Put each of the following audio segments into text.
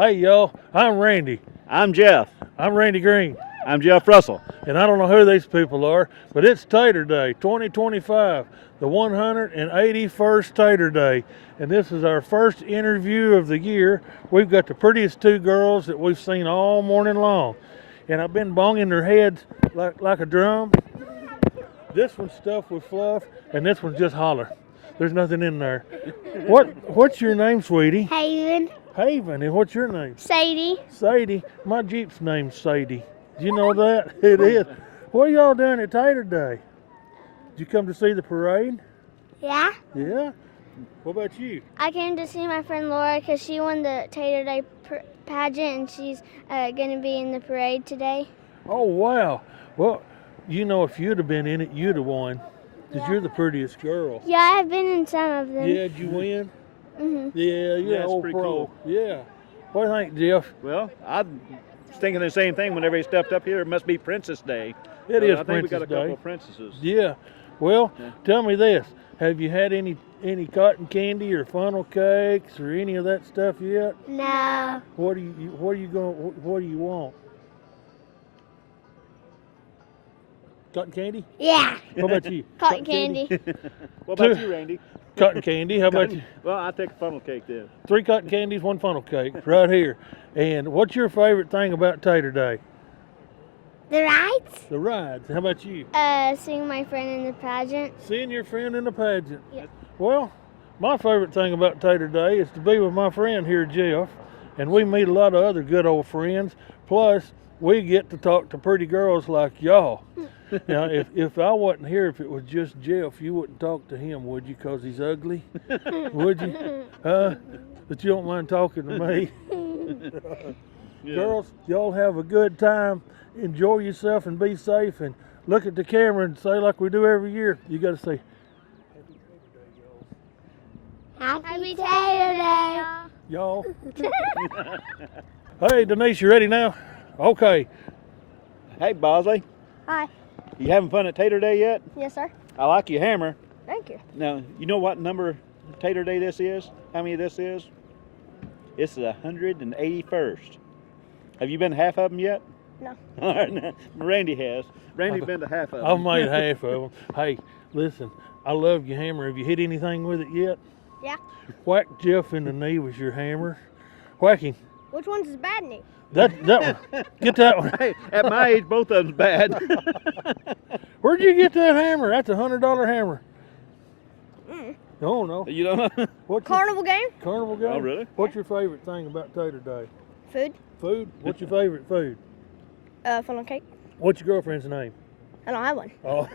Hey, y'all, I'm Randy. I'm Jeff. I'm Randy Green. I'm Jeff Russell. And I don't know who these people are, but it's Tater Day 2025, the 181st Tater Day. And this is our first interview of the year. We've got the prettiest two girls that we've seen all morning long. And I've been bonging their heads like a drum. This one's stuffed with fluff, and this one's just holler. There's nothing in there. What's your name, sweetie? Haven. Haven. And what's your name? Sadie. Sadie. My Jeep's name's Sadie. Do you know that? It is. What are y'all doing at Tater Day? Did you come to see the parade? Yeah. Yeah? What about you? I came to see my friend Laura because she won the Tater Day pageant and she's going to be in the parade today. Oh, wow. Well, you know, if you'd have been in it, you'd have won. Because you're the prettiest girl. Yeah, I have been in some of them. Yeah, did you win? Mm-hmm. Yeah, you're an old pretty pro. cool. Yeah. What do you think, Jeff? Well, I was thinking the same thing whenever he stepped up here. It must be Princess Day. It So is I think Princess we got a Day. couple of princesses. Yeah. Well, Yeah. tell me this. Have you had any cotton candy or funnel cakes or any of that stuff yet? No. What do you want? Cotton candy? Yeah. What about you? Cotton candy. What about you, Randy? Cotton candy. How about you? Well, I'll take a funnel cake then. 3 cotton candies, 1 funnel cake, right here. And what's your favorite thing about Tater Day? The rides? The rides. How about you? Seeing my friend in the pageant. Seeing your friend in the pageant. Yeah. Well, my favorite thing about Tater Day is to be with my friend here, Jeff, and we meet a lot of other good old friends. Plus, we get to talk to pretty girls like y'all. Now, if I wasn't here, if it was just Jeff, you wouldn't talk to him, would you? Because he's ugly? Would you? But you don't mind talking to me? Yeah. Girls, y'all have a good time. Enjoy yourself and be safe. And look at the camera and say like we do every year. You got to say, Happy Tater Day. y'all. Hey, Denise, you ready now? Okay. Hey, Bosley. Hi. You having fun at Tater Day yet? Yes, sir. I like your hammer. Thank you. Now, you know what number Tater Day this is? How many this is? It's the 181st. Have you been to half of them yet? No. All right, Randy has. Randy's been to half of them. I've made half of them. Hey, listen, I love your hammer. Have you hit anything with it yet? Yeah. Whack Jeff in the knee with your hammer. Whack him. Which one's his bad knee? That one. Get that one. Hey, at my age, both of them's bad. Where'd you get that hammer? That's a $100 hammer. Mm. Oh, no. You don't know? What's your Carnival game? carnival game? Oh, really? What's your favorite thing about Tater Day? Food? Food? What's your favorite food? Funnel cake. What's your girlfriend's name? I don't have one. Oh,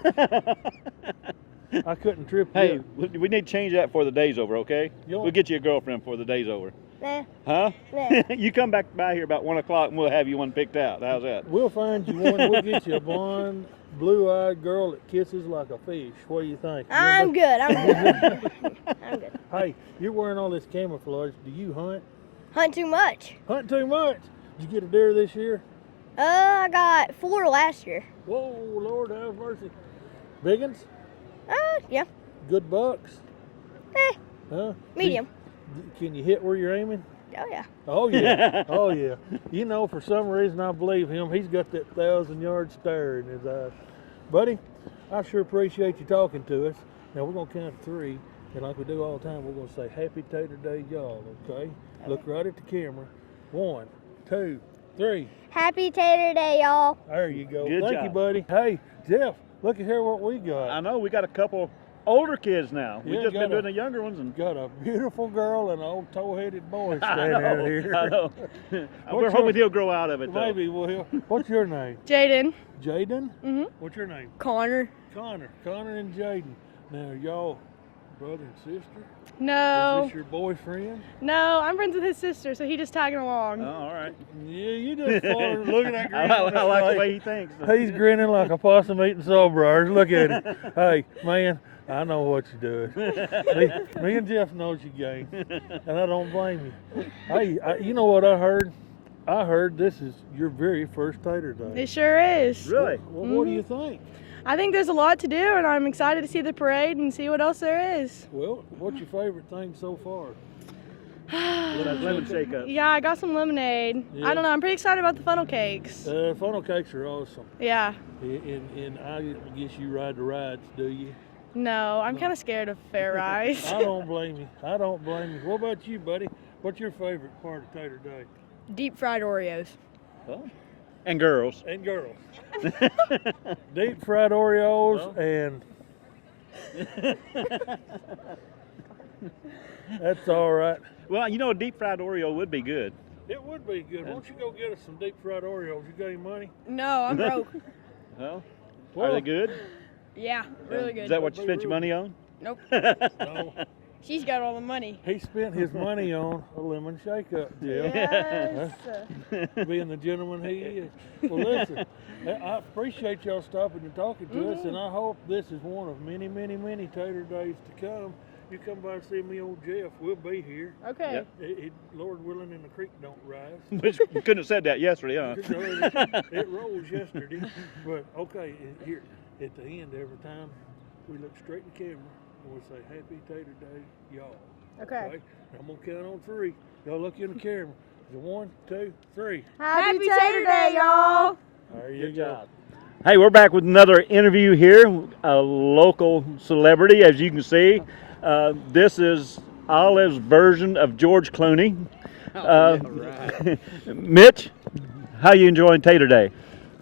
I couldn't trip you. Hey, we need to change that for the day's over, okay? You want- We'll get you a girlfriend for the day's over. Nah. Huh? Nah. You come back by here about 1 o'clock and we'll have you one picked out. How's that? We'll find you one. We'll get you a blonde, blue-eyed girl that kisses like a fish. What do you think? You I'm wanna- good. I'm good. I'm good. Hey, you're wearing all this camouflage. Do you hunt? Hunt too much. Hunt too much. Did you get a deer this year? I got 4 last year. Whoa, Lord have mercy. Big uns? Yeah. Good bucks? Eh, Huh? medium. Can you hit where you're aiming? Oh, yeah. Oh yeah, oh yeah. You know, for some reason I believe him. He's got that 1,000-yard stare in his eyes. Buddy, I sure appreciate you talking to us. Now we're gonna count to 3, and like we do all the time, we're gonna say Happy Tater Day, y'all. Okay? Look right at the camera. 1, 2, 3. Happy Tater Day, y'all. There you go. Good Thank job. you, buddy. Hey, Jeff, look at here what we got. I know we got a couple older kids now. Yeah, We've just got been a- doing the younger ones. And Got a beautiful girl and an old toe-headed boy I standing out know, here. I know. What's We're your- hoping he'll grow out of it, though. Maybe we'll. What's your name? Jaden. Jaden? Mm-hmm. What's your name? Connor. Connor and Jaden. Now, y'all brother and sister? No. Is this your boyfriend? No, I'm friends with his sister, so he just tagging along. Oh, all right. Yeah, you just farted. Look at that I, grin. I like the way he thinks. He's grinning like a possum eating sawbriars. Look at him. Hey, man, I know what you're doing. Me and Jeff knows your game, and I don't blame you. Hey, you know what I heard? I heard this is your very first Tater Day. It sure is. Really? Well, what do you think? I think there's a lot to do, and I'm excited to see the parade and see what else there is. Well, what's your favorite thing so far? Lemon shake up. Yeah, I got some lemonade. Yeah. I don't know. I'm pretty excited about the funnel cakes. Funnel cakes are awesome. Yeah. And I guess you ride the rides, do you? No, I'm kind of scared of fair rides. I don't blame you. I don't blame you. What about you, buddy? What's your favorite part of Tater Day? Deep fried Oreos. Oh. And girls. And girls. Deep fried Oreos and that's all right. Well, you know, a deep fried Oreo would be good. It would be good. Why don't you go get us some deep fried Oreos? You got any money? No, I'm broke. Well, Well, are they good? Yeah, really good. Is that what you spent your money on? Nope. No. She's got all the money. He spent his money on a lemon shake-up, Jeff. Yes. Being the gentleman he is. Well, listen, I appreciate y'all stopping and talking to us, and I hope this is one of many, many, many Tater Days to come. You come by and see me, old Jeff. We'll be here. Okay. Lord willing, and the creek don't rise. Which you couldn't have said that yesterday, huh? It rose yesterday, but okay. Here at the end, every time we look straight in the camera and we say "Happy Tater Day, y'all." Okay. I'm gonna count on 3. Y'all look in the camera. 1, 2, 3. Happy Tater Day, y'all. There you Good go. job. Hey, we're back with another interview here. A local celebrity, as you can see. This is Olive's version of George Clooney. Right. Mitch, how you enjoying Tater Day?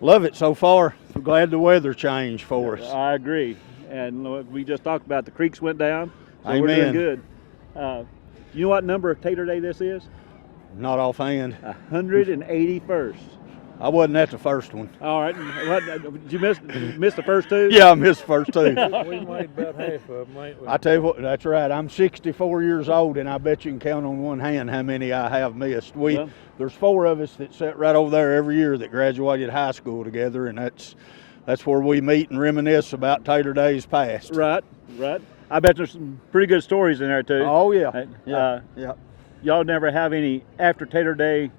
Love it so far. Glad the weather changed for us. I agree. And we just talked about the creeks went down, so we're doing Amen. good. You know what number of Tater Day this is? Not offhand. 181st. I wasn't at the first one. All right. What, did you miss the first 2? Yeah, I missed the first 2. We made about half of them, ain't we? I tell you what, that's right. I'm 64 years old, and I bet you can count on one hand how many I have missed. Well, There's 4 of us that sit right over there every year that graduated high school together, and that's where we meet and reminisce about Tater Days past. right. I bet there's some pretty good stories in there too. Oh yeah, Uh, yeah. Y'all never have any after Tater Day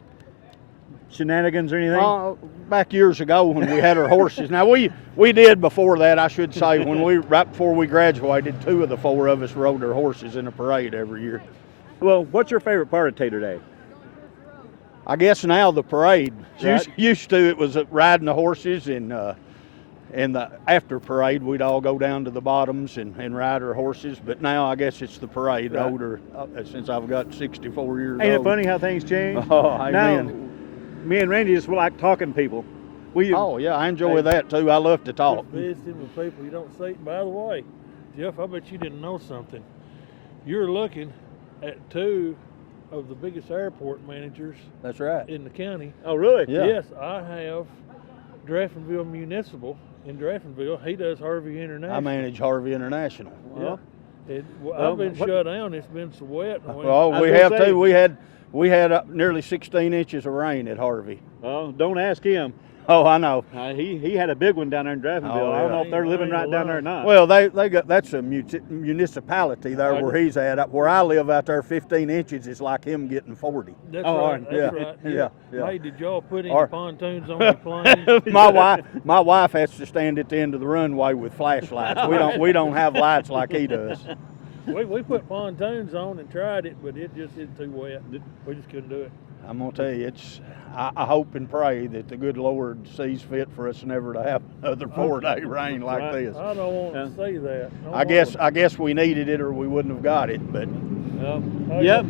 shenanigans or anything? Back years ago when we had our horses. Now we did before that, I should say. Right before we graduated, 2 of the 4 of us rode our horses in a parade every year. Well, what's your favorite part of Tater Day? I guess now the parade. Right. Used to it was riding the horses, and the after parade we'd all go down to the bottoms and ride our horses. But now I guess it's the parade. Right. Older since I've got 64 years Ain't it old. funny how things change? Oh, amen. Now, me and Randy just like talking to people. Oh yeah, I enjoy that too. I love to talk. Just visiting with people you don't see. By the way, Jeff, I bet you didn't know something. You're looking at 2 of the biggest airport managers That's right. in the county. Oh, really? Yeah. Yes, I have Draftonville Municipal in Draftonville. He does Harvey International. I manage Harvey International. Well, I've been shut down. It's been so wet. Well, I we was have gonna say- too. We had nearly 16 inches of rain at Harvey. well, don't ask him. Oh, I know. He had a big one down there in Draftonville. Oh, I don't yeah. know if they're living right down there or not. Well, they got that's a municipality there where he's at. Up where I live out there, 15 inches is like him getting 40. That's Oh, right. That's yeah, right. yeah. Hey, did y'all put any Or- pontoons on your planes? My wife has to stand at the end of the runway with flashlights. We don't have lights like he does. we put pontoons on and tried it, but it's too wet. We just couldn't do it. I'm gonna tell you, I hope and pray that the good Lord sees fit for us never to have another 4-day rain like Right. this. I don't want to say that. I guess we needed it or we wouldn't have got it. But Yep.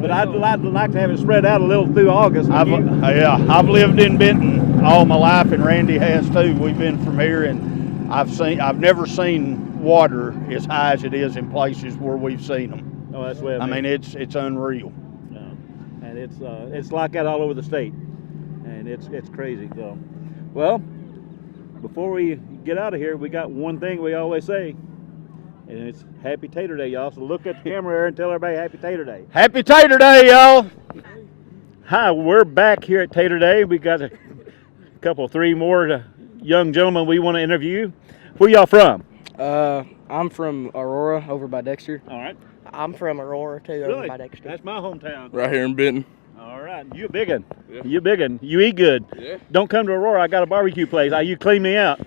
But I'd like to have it spread out a little through August. I've lived in Benton all my life, and Randy has too. We've been from here, and I've never seen water as high as it is in places where we've seen them. Oh, that's the way I mean, it's unreal. and it's like that all over the state, and it's crazy. So, well, before we get out of here, we got one thing we always say, and it's Happy Tater Day, y'all. So look at the camera here and tell everybody Happy Tater Day. Happy Tater Day, y'all! Hi, we're back here at Tater Day. We got a couple, 3 more young gentlemen we want to interview. Where y'all from? I'm from Aurora, over by Dexter. All right. I'm from Aurora too, over Really? by Dexter. That's my hometown. Right here in Benton. All right. You a biggin'. Yeah. You biggin'. You eat good. Yeah. Don't come to Aurora. I got a barbecue place. You clean me out.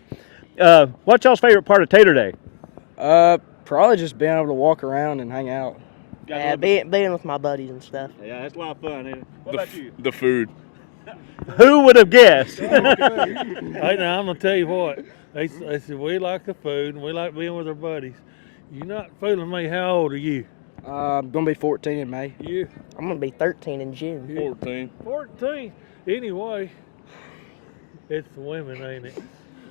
What's y'all's favorite part of Tater Day? Probably just being able to walk around and hang out. Got a Yeah, little being with my buddies and stuff. Yeah, that's a lot of fun. Ain't it? What about you? The food. Who would have guessed? Hey, now I'm gonna tell you what. They said we like the food and we like being with our buddies. You're not fooling me. How old are you? I'm gonna be 14 in May. You I'm gonna be 13 in June. 14. 14. Anyway, it's the women, ain't it?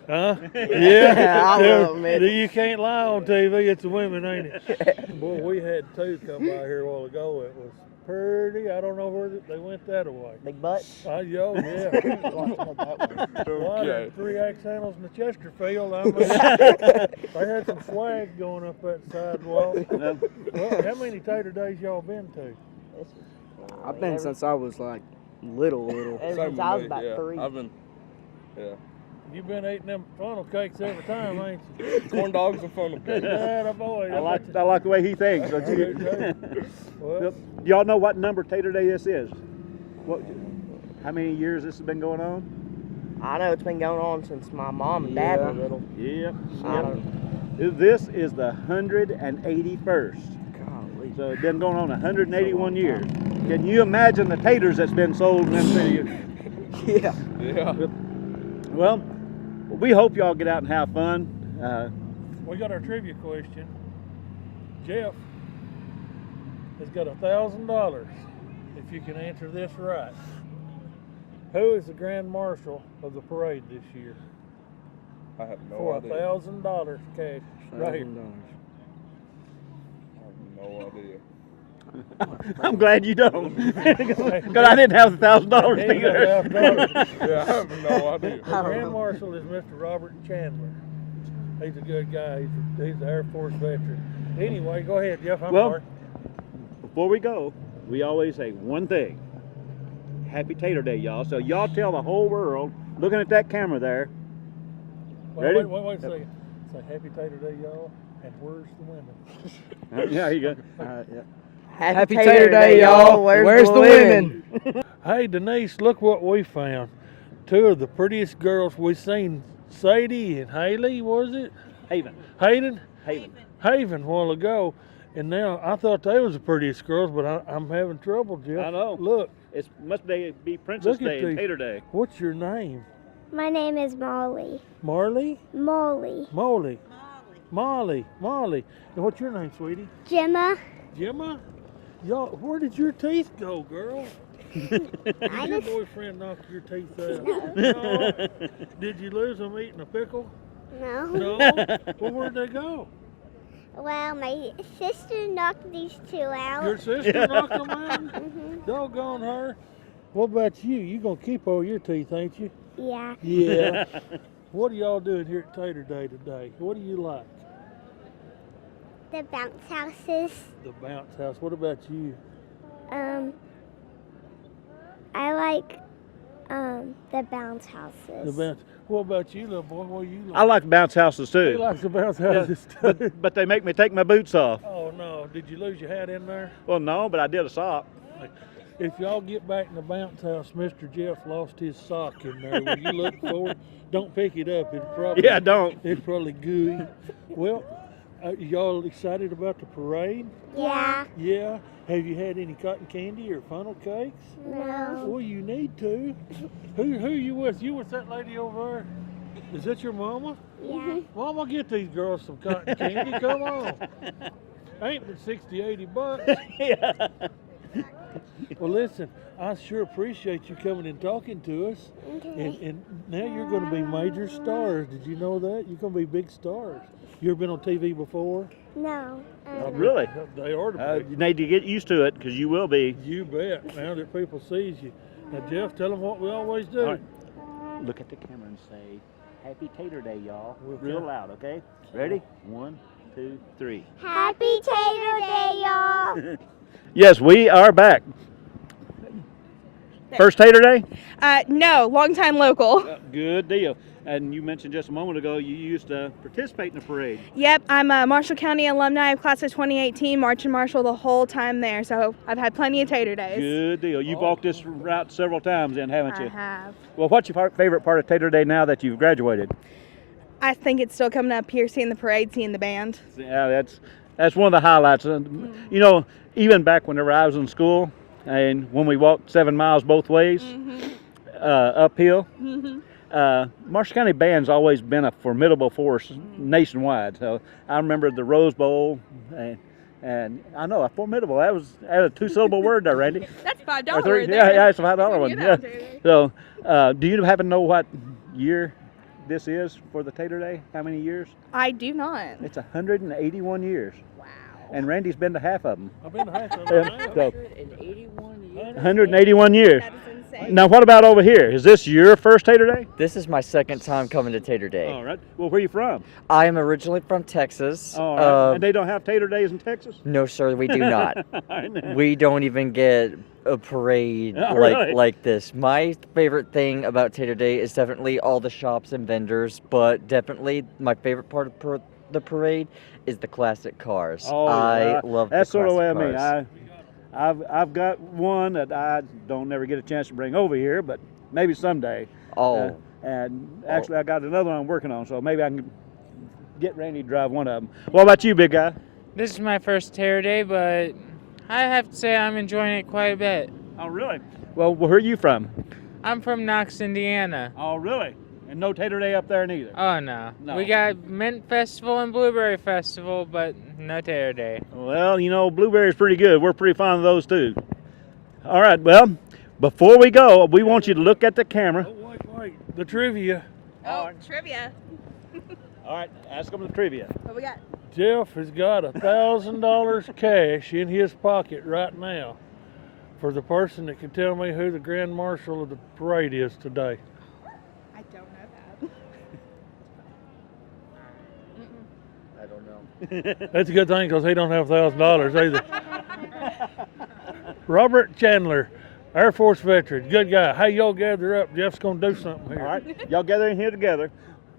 Huh? Yeah. I love 'em, man. You can't lie on TV. It's the women, ain't it? Boy, we had two come by here a while ago. It was pretty. I don't know where they went that away. Big butt. Yeah. Well, I had 3 axe handles in the Chesterfield. I mean, they had some swag going up that sidewalk. Well, how many Tater Days y'all been to? I've been since I was like little. Ever Same since I was with me, about yeah. 3. I've been, yeah. You've been eating them funnel cakes every time, ain't you? Corn dogs and funnel cakes. Yeah, boy. I like the way he thinks. Don't I do you? too. Well, Y'all know what number Tater Day this is? What? How many years this has been going on? I know it's been going on since my mom and dad were little. Yep. I don't This is the 181st. Golly. So it's been going on 181 years. Can you imagine the taters that's been sold in them cities? Yeah. Yeah. Well, we hope y'all get out and have fun. we got our trivia question. Jeff has got $1,000 if you can answer this right. Who is the Grand Marshal of the parade this year? I have no For idea. $1,000 cash. Right here. I have no idea. I'm glad you don't, because I didn't have $1,000 He got either. $1,000. Yeah, I have no idea. The Grand Marshal is Mr. Robert Chandler. He's a good guy. He's an Air Force veteran. Anyway, go ahead, Jeff. I'm Well, sorry. Before we go, we always say one thing. Happy Tater Day, y'all. So y'all tell the whole world, looking at that camera there. Ready? Wait a second. Say Happy Tater Day, y'all. And where's the women? Yeah, here you go. Yeah. Happy Tater Day, y'all. Where's the women? Hey, Denise, look what we found. 2 of the prettiest girls we seen. Sadie and Haley, was it? Haven. Hayden? Haven. Haven a while ago. And now I thought they was the prettiest girls, but I'm having trouble, Jeff. I know. Look, It must be Princess Look at Day and these. Tater Day. what's your name? My name is Molly. Marley? Molly. Molly. And what's your name, sweetie? Gemma. Gemma? Y'all, where did your teeth go, girl? Did your boyfriend knock your teeth out? No. Did you lose them eating a pickle? No. No. Well, where'd they go? Well, my sister knocked these 2 out. Your sister knocked them out? Mhm. Doggone her. What about you? You gonna keep all your teeth, ain't you? Yeah. Yeah. What are y'all doing here at Tater Day today? What do you like? The bounce houses. The bounce house. What about you? I like the bounce houses. The bounce. What about you, little boy? What do you like? I like bounce houses He too, likes the bounce houses too. but they make me take my boots off. Oh no! Did you lose your hat in there? Well, no, but I did a sock. If y'all get back in the bounce house, Mr. Jeff lost his sock in there. Will you look for it? Don't pick it up. It's probably Yeah, don't. It's probably gooey. Well, y'all excited about the parade? Yeah. Yeah. Have you had any cotton candy or funnel cakes? No. Well, you need to. Who you with? You with that lady over there? Is that your mama? Yeah. Mama, get these girls some cotton candy. Come on. Ain't but 60, 80 bucks. Yeah. Well, listen, I sure appreciate you coming and talking to us. Okay. And now you're going to be major stars. Did you know that? You're going to be big stars. You ever been on TV before? No. Really? They are to be. You need to get used to it, because you will be. You bet. Now that people sees you. Now, Jeff, tell them what we always do. All right. Look at the camera and say, Happy Tater Day, y'all. Real loud, okay? Ready? 1, 2, 3. Happy Tater Day, y'all. Yes, we are back. First Tater Day? No, long time local. Good deal. And you mentioned just a moment ago you used to participate in the parade. Yep, I'm a Marshall County alumni of class of 2018, marching Marshall the whole time there, so I've had plenty of Tater Days. Good deal. You've walked this route several times then, haven't you? I have. Well, what's your favorite part of Tater Day now that you've graduated? I think it's still coming up here, seeing the parade, seeing the band. Yeah, That's one of the highlights. You know, even back whenever I was in school, and when we walked 7 miles both ways uphill, Marshall County band's always been a formidable force nationwide. So I remember the Rose Bowl, and I know, formidable. That was a two-syllable word there, Randy. That's $5 Or three, right yeah, there. yeah, it's a $5 one. You Yeah. know, Tater. So, do you happen to know what year this is for the Tater Day? How many years? I do not. It's 181 years. Wow. And Randy's been to half of them. I've been to half of Yeah, them. so 181 years. 181 years. That is insane. Now, what about over here? Is this your first Tater Day? This is my second time coming to Tater Day. All right. Well, where are you from? I am originally from Texas. All right. And they don't have Tater Days in Texas? No, sir, we do not. We We don't even get a parade Oh, like really? like this. My favorite thing about Tater Day is definitely all the shops and vendors, but definitely my favorite part of the parade is the classic cars. Oh, I yeah. love That's the sort of classic what I mean. cars. I've got one that I don't never get a chance to bring over here, but maybe someday. Oh, And actually, I got another one I'm working on, so maybe I can get Randy to drive one of them. What about you, big guy? This is my first Tater Day, but I have to say I'm enjoying it quite a bit. Oh, really? Well, where are you from? I'm from Knox, Indiana. Oh, really? And no Tater Day up there neither? Oh no. No. We got Mint Festival and Blueberry Festival, but no Tater Day. Well, you know, blueberry's pretty good. We're pretty fond of those, too. All right, well, before we go, we want you to look at the camera. Oh, wait. The trivia. Oh, trivia. All right, ask them the trivia. What we got? Jeff has got $1,000 cash in his pocket right now for the person that can tell me who the Grand Marshal of the parade is today. I don't know that. I don't know. That's a good thing because he don't have $1,000 either. Robert Chandler, Air Force veteran, good guy. Hey, y'all gather up. Jeff's gonna do something here. All right, y'all gather in here together.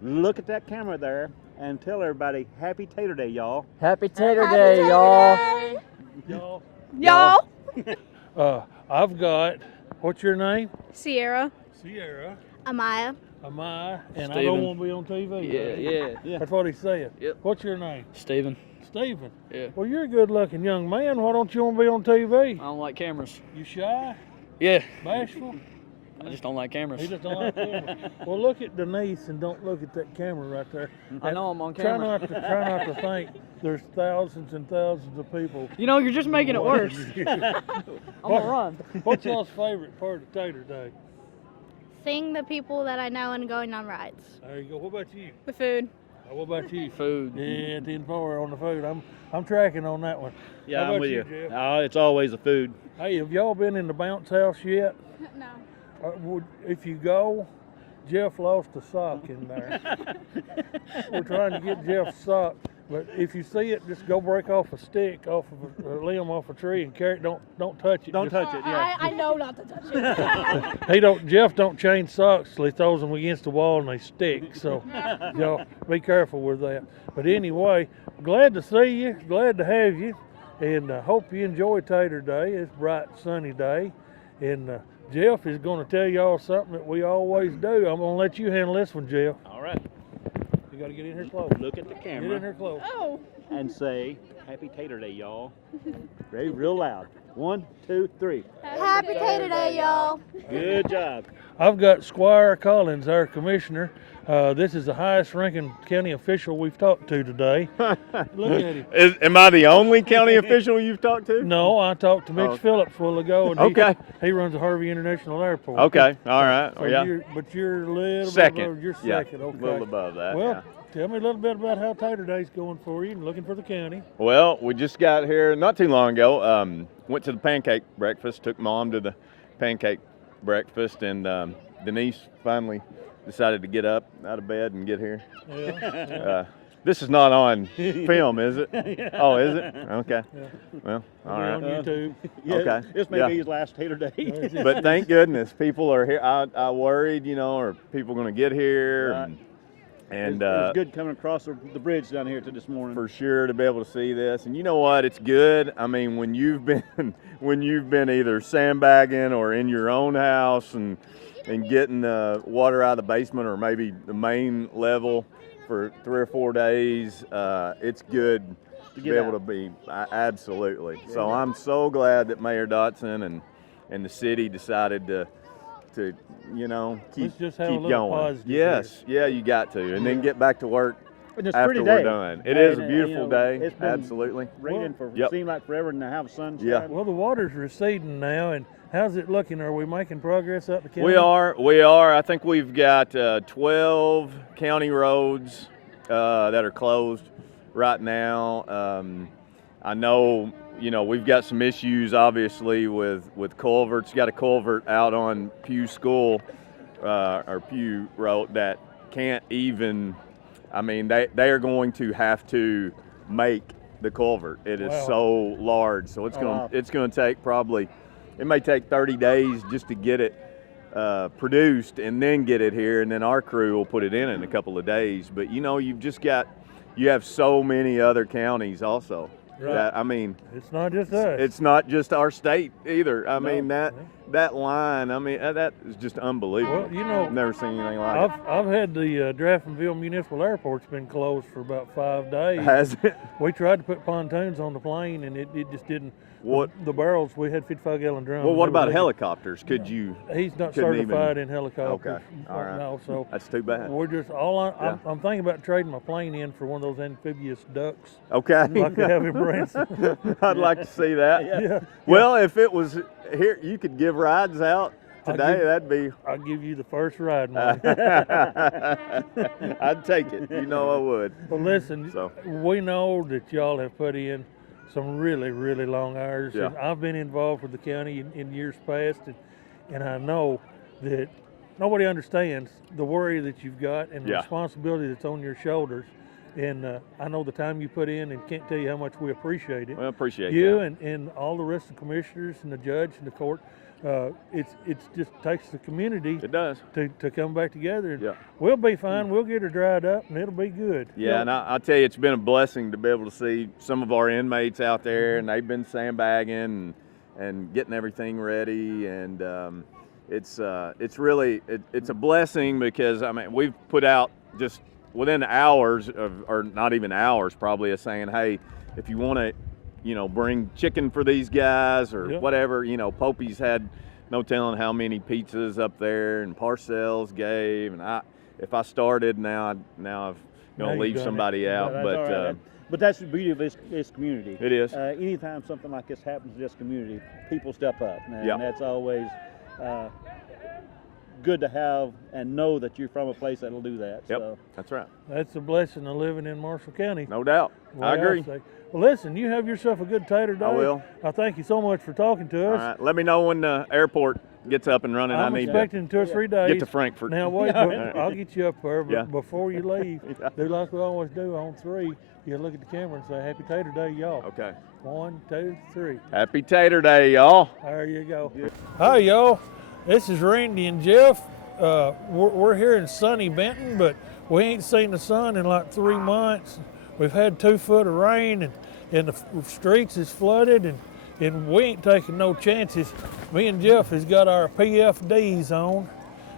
Look at that camera there and tell everybody Happy Tater Day, y'all. Happy Tater Day, y'all. Y'all. Y'all. I've got, what's your name? Sierra. Sierra. Amaya. Amaya, and I Steven. don't want to be on TV. Yeah. That's what he said. Yep. What's your name? Steven. Stephen. Yeah. Well, you're a good-looking young man. Why don't you want to be on TV? I don't like cameras. You shy? Yeah. Bashful? I just don't like cameras. He just don't like cameras. Well, look at Denise and don't look at that camera right there. I know I'm on Try camera. not to think there's thousands and thousands of people. You know, you're just making it worse. I'm gonna run. What's y'all's favorite part of Tater Day? Seeing the people that I know and going on rides. There you go. What about you? The food. What about you? Food. Yeah, 10-4 on the food. I'm tracking on that one. Yeah, How I'm about with you. Jeff? Oh, it's always the food. Hey, have y'all been in the bounce house yet? No. If you go, Jeff lost a sock in there. We're trying to get Jeff's sock, but if you see it, just go break off a stick off of a limb off a tree and carry it. Don't touch it. Don't Just- touch it, yeah. I know not to touch it. Jeff don't change socks till he throws them against the wall and they stick. So y'all be careful with that. But anyway, glad to see you. Glad to have you, and hope you enjoy Tater Day. It's a bright, sunny day, and Jeff is going to tell y'all something that we always do. I'm going to let you handle this one, Jeff. All right. You got to get in here close. Look at the Get in camera here close. Oh. and say Happy Tater Day, y'all. Ready? Real loud. 1, 2, 3. Happy Tater Day, y'all. Good job. I've got Squire Collins, our commissioner. This is the highest ranking county official we've talked to today. Look at him. Am I the only county official you've talked to? No, I talked to Mitch Oh. Phillips a while ago, and Okay. he runs the Harvey International Airport. Okay, all right. So Yeah. but you're a little Second. bit above, you're Yeah, second, okay. a little above that. Well, yeah. tell me a little bit about how Tater Day's going for you and looking for the county. Well, we just got here not too long ago. Went to the pancake breakfast, took Mom to the pancake breakfast, and Denise finally decided to get up out of bed and get here. Yeah. This is not on film, is it? Yeah. Oh, is it? Okay. Yeah. Well, all We're right. on YouTube. Yeah, Okay. This may Yeah. be his last Tater Day. But thank goodness people are here. I worried, are people going to get here? Right. And it was good coming across the bridge down here to this morning. for sure to be able to see this. And you know what? It's good. I mean, when you've been either sandbagging or in your own house and getting the water out of the basement or maybe the main level for 3 or 4 days, it's good To be get able out. to be absolutely. So I'm so glad that Mayor Dotson and the city decided to keep Let's just have a keep little going. positive Yes, yeah, you got to, and then get back to work And it's a after pretty we're day. done. It is a And, beautiful day. It's been Absolutely. raining for Yep. seemed like forever, and now have sunshine. Yeah. Well, the water's receding now, and how's it looking? Are we making progress up the county? We are. I think we've got 12 county roads that are closed right now. I know, we've got some issues obviously with culverts. Got a culvert out on Pew School or Pew Road that can't even. I mean, they are going to have to make the culvert. It is Wow. so large, so it's going to take probably. It may take 30 days just to get it produced and then get it here, and then our crew will put it in a couple of days. But you have so many other counties also. Right. That, I mean, It's not just us. it's not just our state either. I No. mean that line. I mean that is just unbelievable. Well, I've never seen anything like I've had the Draffenville Municipal Airport's been closed for about 5 days. it. Has it? We tried to put pontoons on the plane, and it just didn't. What? The barrels, we had 55-gallon drums. Well, what They were about leaking. helicopters? Could you? He's not couldn't even- certified in helicopters. Okay, all right. No, so That's too bad. we're just Yeah. I'm thinking about trading my plane in for one of those amphibious ducks, Okay. like they have in Branson. I'd like to see that. Yeah. Well, if it was here, you could give rides out I'll today. give- That'd be. I'll give you the first ride, man. I'd take it. You know I would. Well, listen, So. we know that y'all have put in some really, really long hours. Yeah. And I've been involved with the county in years past, and I know that nobody understands the worry that you've got and the Yeah. responsibility that's on your shoulders. And I know the time you put in, and can't tell you how much we appreciate it. Well, I appreciate You that. and all the rest of the commissioners and the judge and the court. It's just takes the community It does. to come back together. And Yeah. we'll be fine. We'll get her dried up, and it'll be good. Yeah, and I'll tell you, it's been a blessing to be able to see some of our inmates out there, and they've been sandbagging and getting everything ready, and it's really it's a blessing because I mean we've put out just within hours of, or not even hours probably, of saying, hey, if you want to, bring chicken for these guys or Yep. whatever, Popey's had no telling how many pizzas up there, and Parcells gave, and if I started now I'm Now gonna you've leave done it. somebody out, That's but all right. But that's the beauty of this community. it is. Anytime something like this happens in this community, people step up, and Yeah. that's always good to have and know that you're from a place that'll do that. Yep. So. That's right, That's a blessing of living in Marshall County. no doubt. Way I agree. say. Well, listen, you have yourself a good tater day. I will. I thank you so much for talking to All us. right, let me know when the airport gets up and running. I'm I need to expecting in 2 or 3 days. get to Frankfurt. Now wait, All but right. I'll get you up there. But Yeah. before you leave, Yeah. do like we always do on 3. You look at the camera and say, "Happy Tater Day, y'all." Okay. 1, 2, 3. Happy Tater Day, y'all. There you go. Hi, y'all. This is Randy and Jeff. We're here in sunny Benton, but we ain't seen the sun in like 3 months. We've had 2 foot of rain, and the streets is flooded, and we ain't taking no chances. Me and Jeff has got our PFDs on,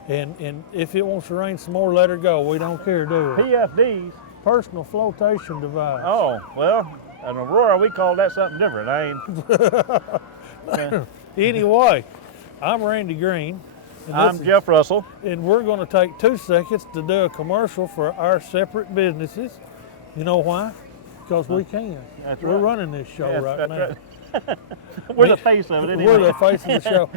and if it wants to rain some more, let her go. We don't care, do we? PFDs. Personal flotation device. Oh, well, in Aurora, we call that something different. Anyway, I'm Randy Green. and this I'm is- Jeff Russell. And we're going to take 2 seconds to do a commercial for our separate businesses. You know why? Because we can. That's We're right. running this show Yes, right that's now. right. We're the face of it anyway. We're the face of the show.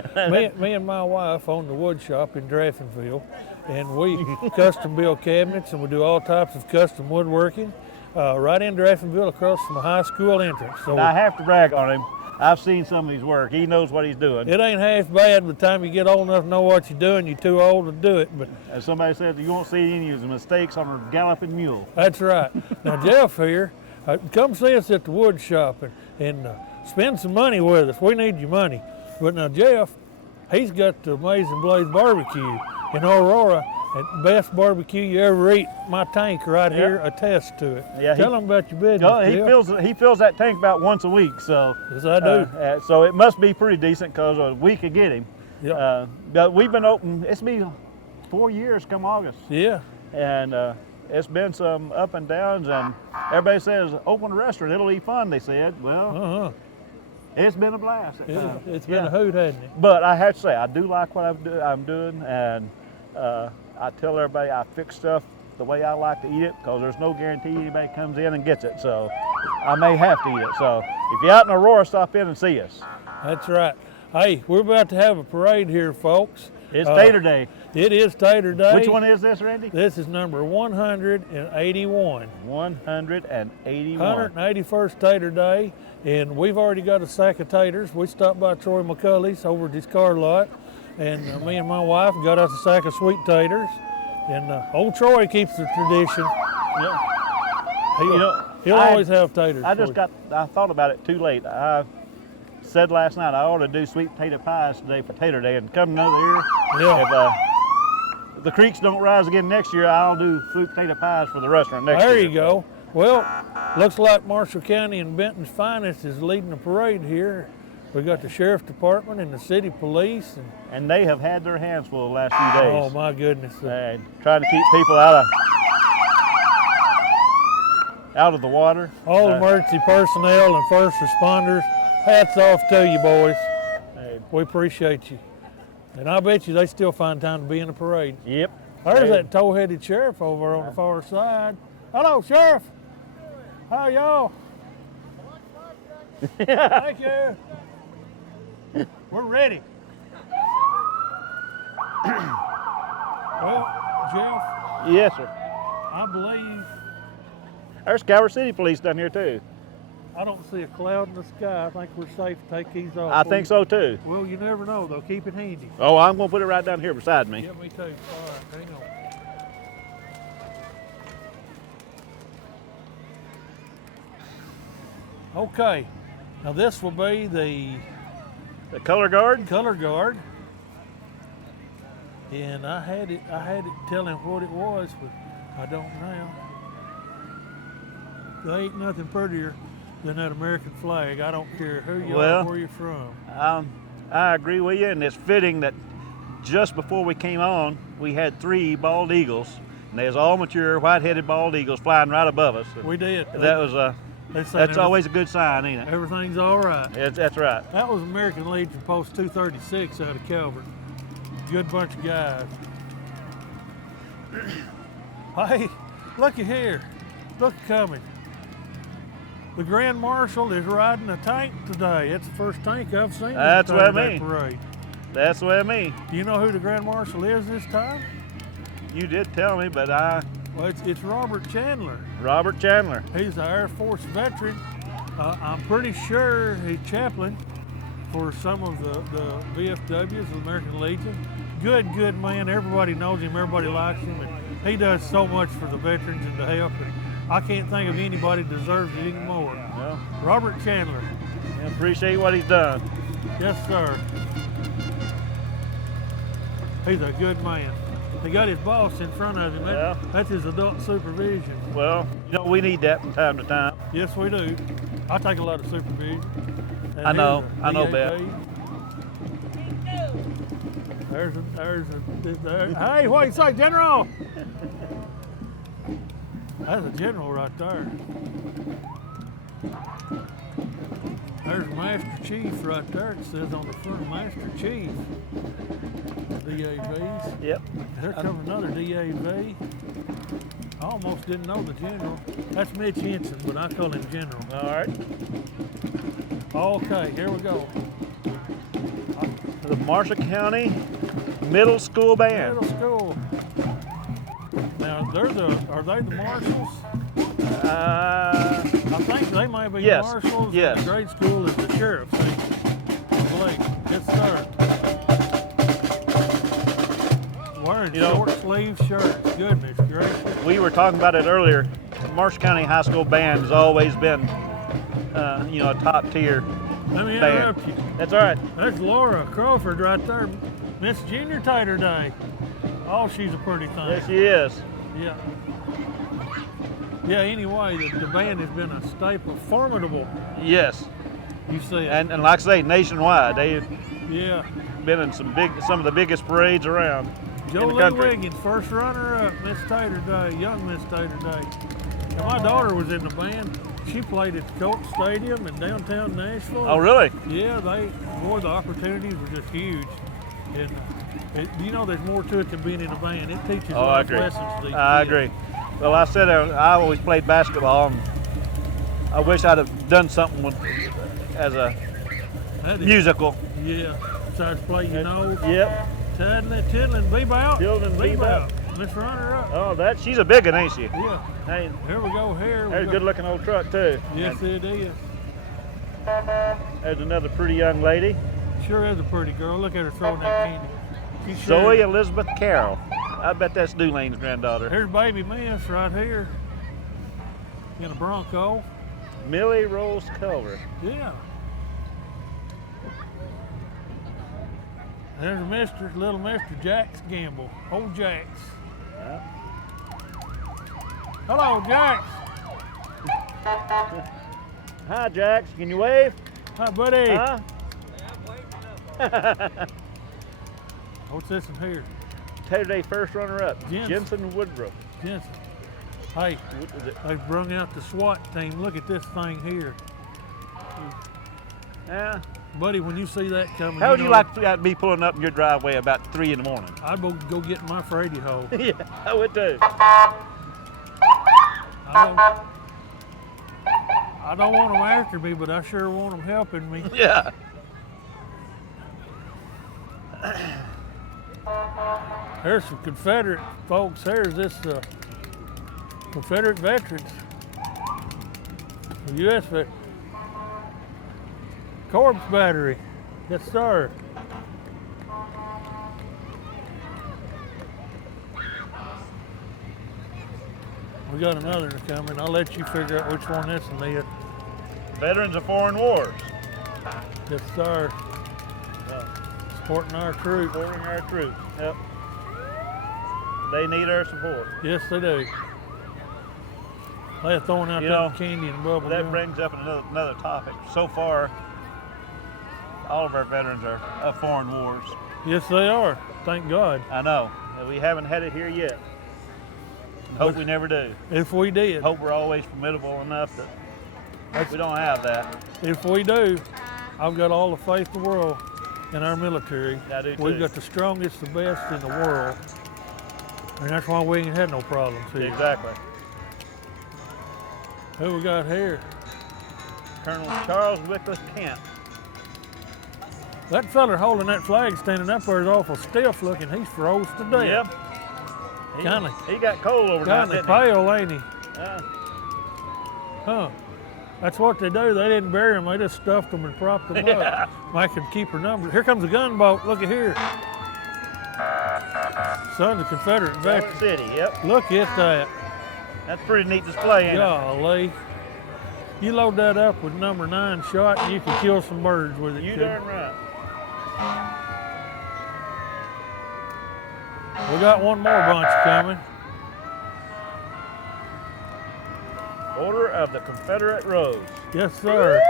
Me and my wife own the wood shop in Draffenville, and we custom build cabinets, and we do all types of custom woodworking right in Draffenville across from a high school entrance. So And I have to brag on him. I've seen some of his work. He knows what he's doing. it ain't half bad. By the time you get old enough to know what you're doing, you're too old to do it. But As somebody said, you won't see any of his mistakes on a galloping mule. that's right. Now, Jeff here, come see us at the wood shop and spend some money with us. We need your money. But now, Jeff, he's got the Amazing Blaze Barbecue in Aurora, and best barbecue you ever eat. My tank right here attests to it. Yeah, Tell them about your business, No, Jeff. he fills that tank about once a week, so Yes, I do. so it must be pretty decent because we could get him. Yep. But we've been open. It's been 4 years come August, Yeah. and it's been some up and downs, and everybody says open a restaurant, it'll be fun. They said, well, it's been a blast. It's been a hoot, hasn't it? But I have to say, I do like what I'm doing, and I tell everybody I fix stuff the way I like to eat it, because there's no guarantee anybody comes in and gets it. So I may have to eat it. So if you're out in Aurora, stop in and see us. That's right. Hey, we're about to have a parade here, folks. It's Tater Day. It is Tater Day. Which one is this, Randy? This is number 181. 181. 181st Tater Day, and we've already got a sack of taters. We stopped by Troy McCulley's over at his car lot, and me and my wife got us a sack of sweet taters. And old Troy keeps the tradition. Yeah. He'll always have taters. I thought about it too late. I said last night I ought to do sweet potato pies today for Tater Day, and come another year, if the creeks don't rise again next year, I'll do sweet potato pies for the restaurant next year. There you go. Well, looks like Marshall County and Benton's finest is leading the parade here. We got the sheriff department and the city police, and they have had their hands full the last few days. Oh my goodness! Trying to keep people out of the water. All emergency personnel and first responders, hats off to you, boys. We appreciate you, and I bet you they still find time to be in the parade. Yep. There's that tow-headed sheriff over on the far side. Hello, Sheriff. How are y'all? Thank you. We're ready. Well, Jeff. Yes, sir. I believe. There's Calvert City Police down here too. I don't see a cloud in the sky. I think we're safe to take these off. I think so too. Well, you never know though. Keep it handy. Oh, I'm gonna put it right down here beside me. Yeah, me too. All right, hang on. Okay. Now this will be the color guard. Color guard. And I had it tell him what it was, but I don't now. There ain't nothing prettier than that American flag. I don't care who you are, where you're from. I agree with you, and it's fitting that just before we came on, we had 3 bald eagles, and there's all mature white-headed bald eagles flying right above us. We did. That was that's always a good sign, ain't it? Everything's all right. That's right. That was American Legion Post 236 out of Calvert. Good bunch of guys. Hey, looky here. Look coming. The Grand Marshal is riding a tank today. It's the first tank I've seen. That's what I mean. Parade. That's what I mean. Do you know who the Grand Marshal is this time? You did tell me, but Well, it's Robert Chandler. Robert Chandler. He's an Air Force veteran. I'm pretty sure he's chaplain for some of the VFWs, the American Legion. Good man. Everybody knows him. Everybody likes him. And he does so much for the veterans and to help. And I can't think of anybody that deserves it anymore. Well, Robert Chandler. I appreciate what he's done. Yes, sir. He's a good man. He got his boss in front of him. That's his adult supervision. Well, we need that from time to time. Yes, we do. I take a lot of supervision. And I know that. Hey, what do you say, General? That's a general right there. There's Master Chief right there. It says on the front, Master Chief. DAVs. Yep. There comes another DAV. I almost didn't know the general. That's Mitch Henson, but I call him General. All right. Okay, here we go. The Marshall County Middle School Band. Middle school. Now, are they the marshals? I think they may be the marshals. Yes. And the grade school is the sheriff. See, Blake. Yes, sir. Wearing short sleeve shirts. Goodness gracious. We were talking about it earlier. Marshall County High School Band has always been, a top tier Let me band. interrupt you. That's all right. There's Laura Crawford right there. Miss Junior Tater Day. Oh, she's a pretty thing. Yes, she is. Yeah. Yeah, anyway, the band has been a staple, formidable. Yes. You see it. And like I say, nationwide. They've yeah. been in some of the biggest parades around. Joe in the Lee country. Wiggins, first runner-up, Miss Tater Day, young Miss Tater Day. And my daughter was in the band. She played at the Colts Stadium in downtown Nashville. Oh, really? Yeah, boy, the opportunities were just huge. And you know, there's more to it than being in a band. It teaches a lot of lessons to these I kids. agree. Well, I said I always played basketball, and I wish I'd have done something as a musical. Yeah, besides play your nose. Yep. Tiddling, bebout. Tiddling, bebout. Miss Runner-up. Oh, she's a big one, ain't she? Yeah. Hey, Here we go. there's a good-looking old truck too. Yes, it is. There's another pretty young lady, Sure is a pretty girl. Look at her throwing that candy. She Zoe sure. Elizabeth Carroll. I bet that's Dulane's granddaughter. Here's baby Miss right here in a Bronco. Millie Rose Culver. Yeah. There's little Mr. Jax Gamble. Old Jax. Yeah. Hello, Jax. Hi, Jax. Can you wave? Hi, buddy. Huh? What's this in here? Tater Day first runner-up, Jensen. Jensen Woodruff. Jensen. Hey, What is it? they brung out the SWAT team. Look at this thing here. Yeah. Buddy, when you see that coming, How would you know like to be pulling up in your driveway about 3 in the morning? I'd go get my Frady hole. Yeah, I would too. I don't want them after me, but I sure want them helping me. Yeah. There's some Confederate folks. There's this Confederate veterans. The U.S. Corpse Battery. Yes, sir. We got another coming. I'll let you figure out which one this is. Veterans of Foreign Wars. Yes, sir. Supporting our troops. Supporting our troops. Yep. They need our support. Yes, they do. They're throwing out that candy and bubble That gum. brings up another topic. So far, all of our veterans are of foreign wars. Yes, they are. Thank God. I know. We haven't had it here yet. Hope we never do. If we did. Hope we're always formidable enough that we don't have that. If we do, I've got all the faith in the world in our military. I do We've too. got the strongest, the best in the world. And that's why we ain't had no problems here. Exactly. Who we got here? Colonel Charles Wycliffe Kent. That feller holding that flag standing up there is awful stiff looking. He's froze to death. Yep. He got cold overnight, Kinda didn't pale, ain't he? he? Huh. That's what they do. They didn't bury him. They just stuffed them and propped them up. Make them keep her number. Here comes a gunboat. Look at here. Son of Confederate veteran. City, yep. Look at that. That's a pretty neat display, ain't it? Golly. You load that up with number 9 shot and you can kill some birds with it. You too. darn right. We got one more bunch coming. Order of the Confederate Rose. Yes, sir.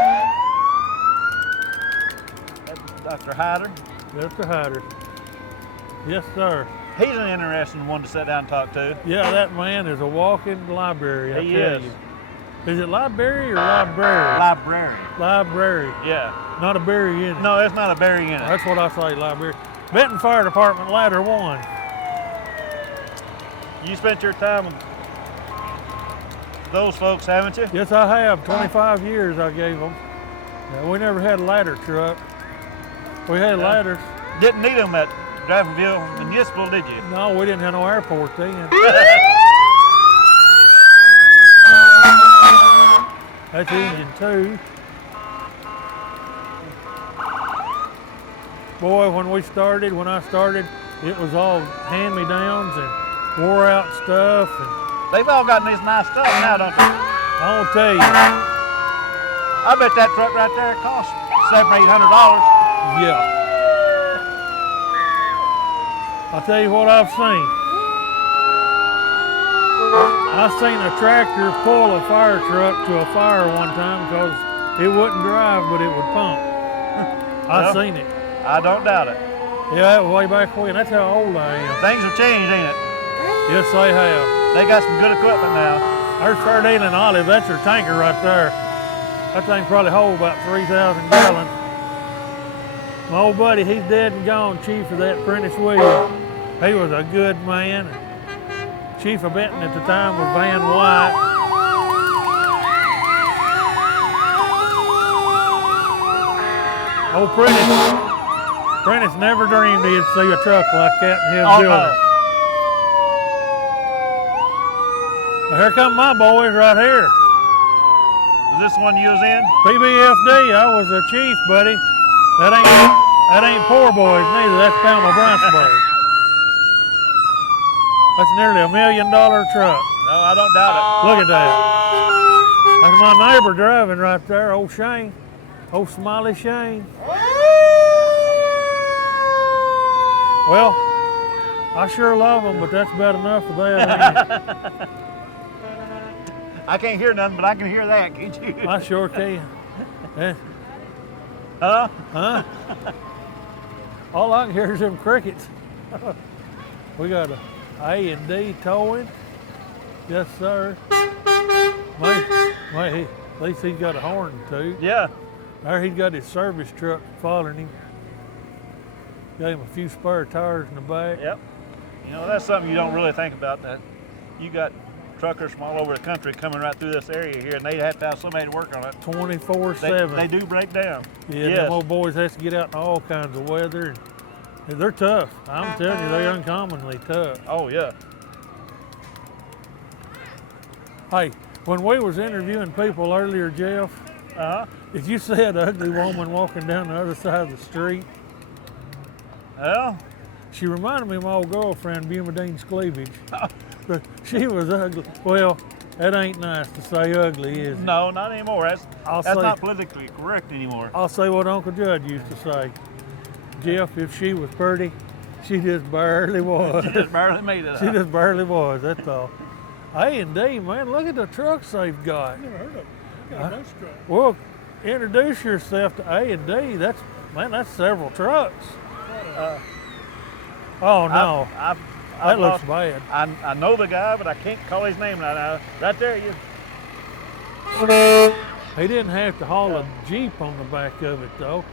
That's Dr. Hyder. Dr. Hyder. Yes, sir. He's an interesting one to sit down and talk to. Yeah, that man is a walking library, I He tell is. you. Is it library or library? Librarian. Library. Yeah. Not a berry in it. No, there's not a berry in it. That's what I say, library. Benton Fire Department, ladder 1. You spent your time with those folks, haven't you? Yes, I have. 25 years I gave them. We never had a ladder truck. We had ladders. Didn't need them at Drivingville Municipal, did you? No, we didn't have no airport then. That's engine 2. Boy, when I started, it was all hand-me-downs and wore out stuff. And They've all got this nice stuff now, don't they? I won't tell you. I bet that truck right there costs $700 or $800. Yeah. I'll tell you what I've seen. I seen a tractor pull a fire truck to a fire one time because it wouldn't drive, but it would pump. I Well, seen it. I don't doubt it. Yeah, that was way back when. That's how old I am. Things have changed, ain't it? Yes, they have. They got some good equipment now. There's Sardine and Olive. That's her tanker right there. That thing probably holds about 3,000 gallons. My old buddy, he's dead and gone, chief of that, Prentice Williams. He was a good man. Chief of Benton at the time was Van White. Old Prentice never dreamed he'd see a truck like that in his building. No. Well, here come my boys right here. Is this one you was in? PBFD, I was a chief, buddy. That ain't poor boys neither, that's Palma Brownsburg. That's nearly $1 million truck. No, I don't doubt Look at that. That's my neighbor driving right there, old Shane. Old Smiley Shane. Well, I sure love them, but that's about enough for that. Ain't it? I can't hear nothing, but I can hear that, can't you? I sure can. Yeah. Huh? Huh? All I can hear is them crickets. We got a A&D towing. Yes, sir. At least he's got a horn too. Yeah. There he's got his service truck following him. Got him a few spare tires in the back. Yep. You know, that's something you don't really think about, that you got truckers from all over the country coming right through this area here, and they have to have somebody to work on it. 24/7. They do break down. Yeah, yes. them old boys has to get out in all kinds of weather. And they're tough. I'm telling you, they're uncommonly tough. Oh, yeah. Hey, when we was interviewing people earlier, Jeff, did you see that ugly woman walking down the other side of the street? Well, she reminded me of my old girlfriend, Bumadine Cleavage. But she was ugly. Well, that ain't nice to say ugly, is it? No, not anymore. That's say, not politically correct anymore. I'll say what Uncle Judd used to say. Jeff, if she was pretty, she just barely was. She just barely made it up. She just barely was, that's all. A&D, man, look at the trucks they've got. Never heard of it. Got a bunch of trucks. Well, introduce yourself to A&D. That's several trucks. Oh, no. That looks bad. I know the guy, but I can't call his name right now. Right there, you. He didn't have to haul a Jeep on the back of it, though.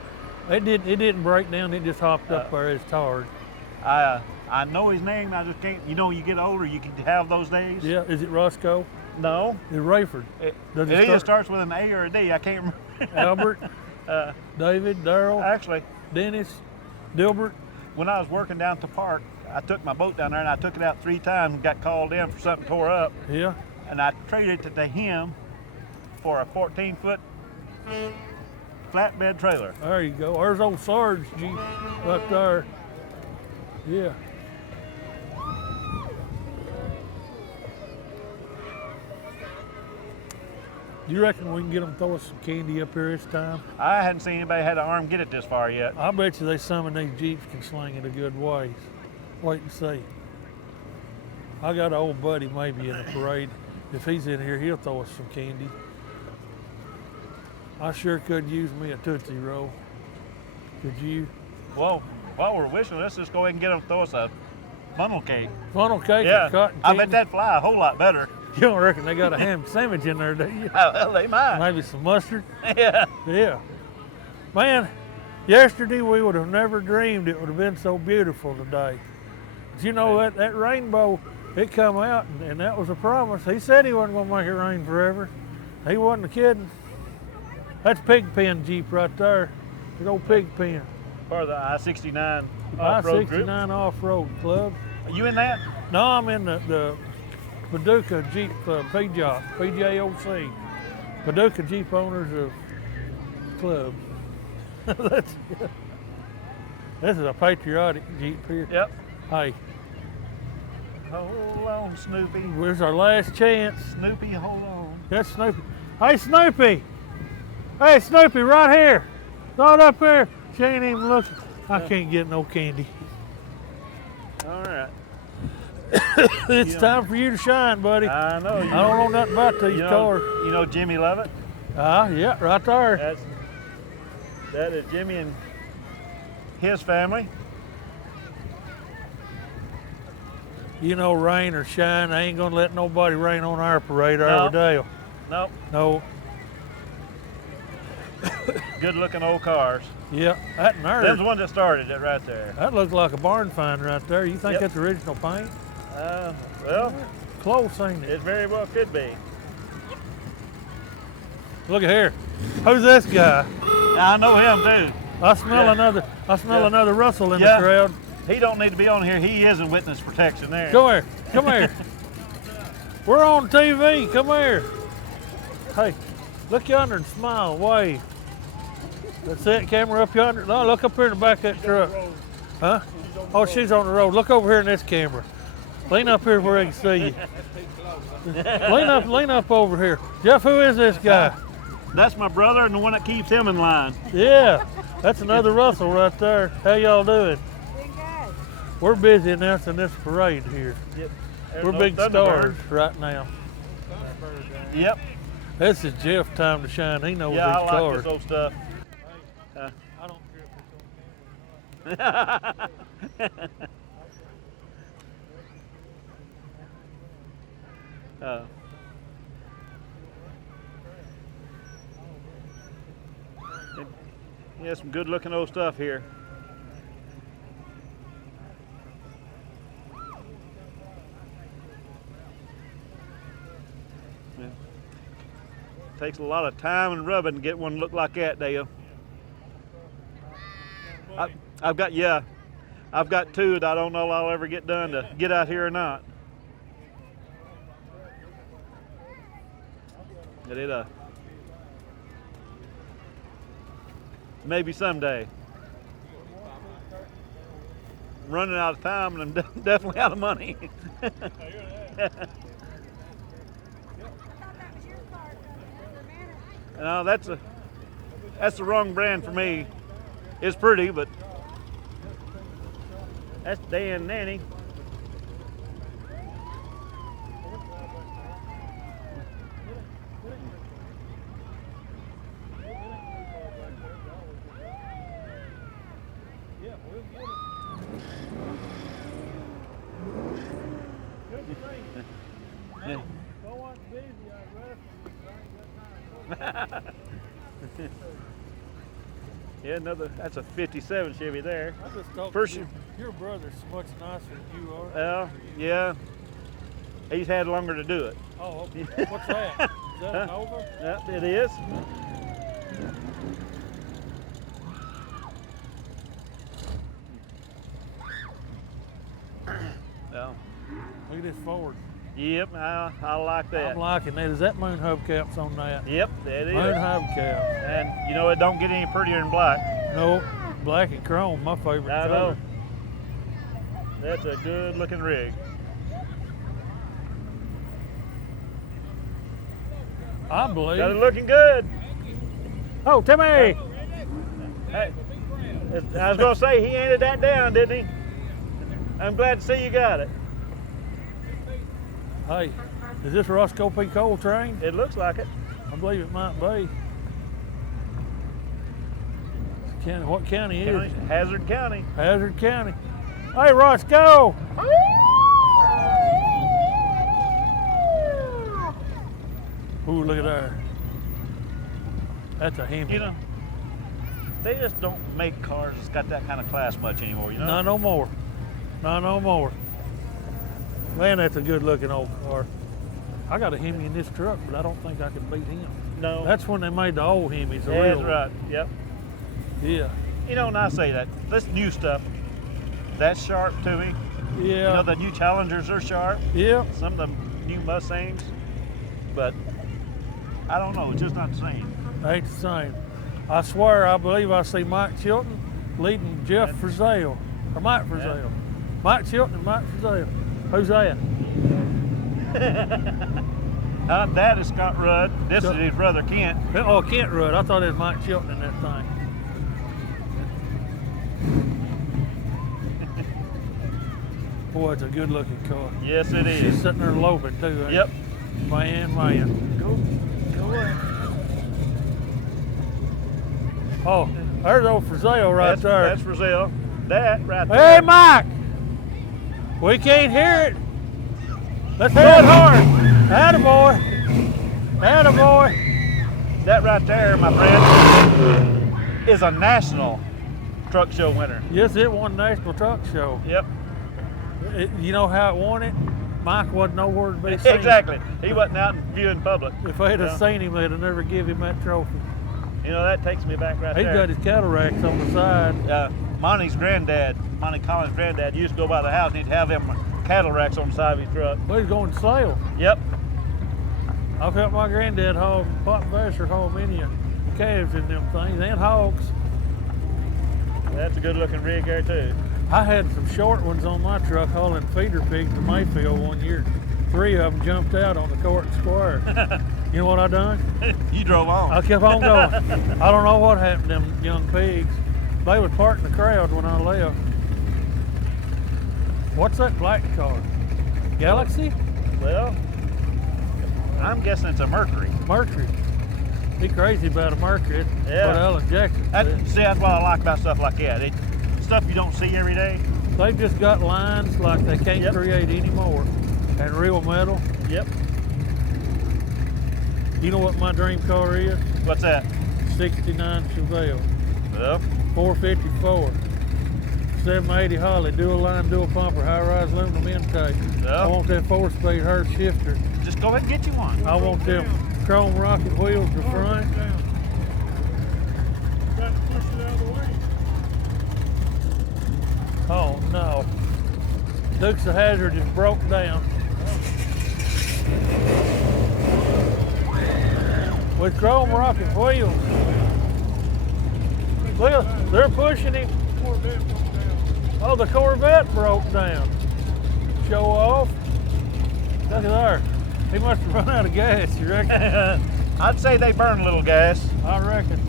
It didn't break down. It just hopped up there as tarred. I know his name. I just can't. You know, you get older, you can have those days. Yeah. Is it Roscoe? No. It's Rayford. It either starts with an A or a D. I can't remember. Albert, David, Darrell. Actually, Dennis, Dilbert. When I was working down at the park, I took my boat down there and I took it out 3 times and got called in for something tore up. Yeah. And I traded it to him for a 14-foot flatbed trailer. There you go. There's old Sarge Jeep right there. Yeah. Do you reckon we can get them throw us some candy up here this time? I hadn't seen anybody had an arm get it this far yet. I bet you some of these Jeeps can sling it a good ways. Wait and see. I got an old buddy maybe in the parade. If he's in here, he'll throw us some candy. I sure could use me a Tootsie Roll. Could you? Well, while we're wishing, let's just go ahead and get them to throw us a funnel cake. Funnel cake Yeah, or cotton I candy? bet that'd fly a whole lot better. You don't reckon they got a ham sandwich in there, do you? Well, they might. Maybe some mustard? Yeah. Yeah. Man, yesterday we would have never dreamed it would have been so beautiful today. But you know, that rainbow, it come out, and that was a promise. He said he wasn't going to make it rain forever. He wasn't kidding. That's Pigpen Jeep right there. Big old Pigpen. Part of the I-69 off-road group. I-69 Off-Road Club. Are you in that? No, I'm in the Paducah Jeep PJOC. Paducah Jeep Owners of Club. This is a patriotic Jeep here. Yep. Hey. Hold on, Snoopy. Where's our last chance? Snoopy, hold on. That's Snoopy. Hey, Snoopy! Hey, Snoopy, right here. Not up there. She ain't even looking. I can't get no candy. All right. It's time for you to shine, buddy. I know. I don't know nothing about these cars. You know Jimmy Lovett? Yeah, right there. That is Jimmy and his family. you know, rain or shine, they ain't gonna let nobody rain on our parade, are we, Dale? Nope. No. Good looking old cars. Yeah, that and Them's the one that started it right there. That looks like a barn find right there. You think Yep. that's original paint? Well, Close, ain't it? it very well could be. Look at here. Who's this guy? I know him too. I smell Yeah. another Russell in Yeah. the crowd. He don't need to be on here. He is in witness protection there. Come here. Come here. We're on TV. Come here. Hey, look yonder and smile. Wave. That's it. Camera up yonder. No, look up here in the back of that truck. Huh? Oh, she's on the road. Look over here in this camera. Lean up here where I can see you. lean up over here. Jeff, who is this guy? That's my brother and the one that keeps him in line. Yeah, that's another Russell right there. How y'all doing? We're busy announcing this parade here. Yep. We're big stars right now. Yep. This is Jeff time to shine. He knows Yeah, these I like cars. this old stuff. I don't care if it's Yeah, some good looking old stuff here. Yeah. Takes a lot of time and rubbing to get one to look like that, Dale. I've got two that I don't know I'll ever get done to get out here or not. But maybe someday. I'm running out of time and I'm definitely out of money. No, that's the wrong brand for me. It's pretty, but that's Dan Nanny. Yeah, that's a 57 Chevy there. I just thought First, your brother's much nicer than you are. well, yeah, he's had longer to do it. Oh, okay. What's that? Is that an Nova? Yeah, it is. Well, Look at this Ford. yep, I like that. I'm liking that. Is that moon hubcaps on that? Yep, that is. Moon hubcap. And you know, it don't get any prettier than black. No, black and chrome, my favorite I color. know. That's a good looking rig. I believe. Got it looking good. Oh, Timmy! Hey, I was gonna say he handed that down, didn't he? I'm glad to see you got it. Hey, is this Roscoe P. Cole train? It looks like it. I believe it might be. What county is it? Hazard County. Hazard County. Hey, Roscoe! Ooh, look at there. That's a Hemi. You know, they just don't make cars that's got that kind of class much anymore, you know? Not no more. Not no more. Man, that's a good looking old car. I got a Hemi in this truck, but I don't think I can beat him. No. That's when they made the old Hemis. The Yeah, real that's right. Yep. Yeah. You know, and I say that. This new stuff, that's sharp to me. Yeah. You know, the new Challengers are sharp. Yeah. Some of the new Mustangs. But I don't know. It's just not the same. Ain't the same. I swear, I believe I see Mike Chilton leading Jeff Frizzell, or Mike Frizzell. Mike Chilton and Mike Frizzell. Who's that? That is Scott Rudd. This is his brother Kent. Oh, Kent Rudd. I thought it was Mike Chilton in that thing. Boy, it's a good looking car. Yes, it She's is. sitting there loping too. Ain't Yep. it? Man. Go away. Oh, there's old Frizzell right there. That's Brazil. That right Hey, there. Mike! We can't hear it. Let's do it hard. Attaboy. Attaboy. That right there, my friend, is a national truck show winner. Yes, it won National Truck Show. Yep. You know how it won it? Mike wasn't nowhere to be seen. Exactly. He wasn't out in view in public. If they'd have seen him, they'd have never give him that trophy. You know, that takes me back right He's there. got his cattle racks on the side. Monty Collins' granddad used to go by the house and he'd have them cattle racks on the side of his truck. Well, he's going to sale. Yep. I've helped my granddad haul, Pop Vasher haul many calves in them things and hogs. That's a good looking rig there too. I had some short ones on my truck hauling feeder pigs to Mayfield one year. 3 of them jumped out on the court square. You know what I done? You drove on. I kept on going. I don't know what happened to them young pigs. They was part in the crowd when I left. What's that black car? Galaxy? Well, I'm guessing it's a Mercury. Mercury. He crazy about a Mercury. Yeah. What Alan Jackson said. See, that's what I like about stuff like that. Stuff you don't see every day. They've just got lines like they can't create anymore. And real metal. Yep. You know what my dream car is? What's that? 69 Chevelle. Well. 454. 780 Holly, dual line, dual pumper, high-rise aluminum intake. I want that 4-speed Hurst shifter. Just go ahead and get you one. I want them chrome rocket wheels to front. Got to push it out of the way. Oh no. Dukes of Hazzard just broke down. With chrome rocket wheels. Look, they're pushing him. Oh, the Corvette broke down. Show off. Look at there. He must have run out of gas, you reckon? I'd say they burn a little gas. I reckon.